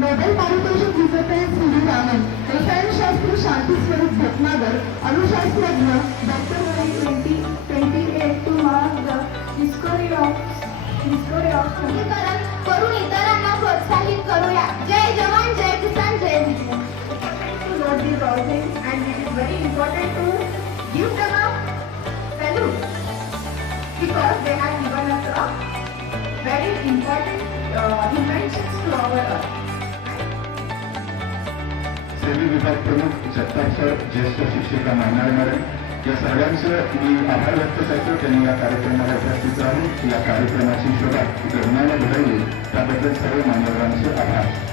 Nobel पारितोषिक विजेते सी.व्ही. रामन, रसायनशास्त्र शांती स्वरूप भटनागर, अणुशास्त्रज्ञ doctor Ravi 2028 to mark the discovery of करून इतरांना प्रोत्साहित करूया. जय जवान, जय किसान, जय विज्ञान. To note these all things, and it is very important to give them a salute because they have given us a very important inventions to our earth. सेवी विभाग प्रमुख Jagtap sir, ज्येष्ठ शिक्षिका नाना मॅडम, या सर्वांचं मी आभार व्यक्त करतो. त्यांनी या कार्यक्रमाला उपस्थित राहून या कार्यक्रमाची शोभा गगनाला घडवली त्याबद्दल सर्व मान्यवरांचे आभार.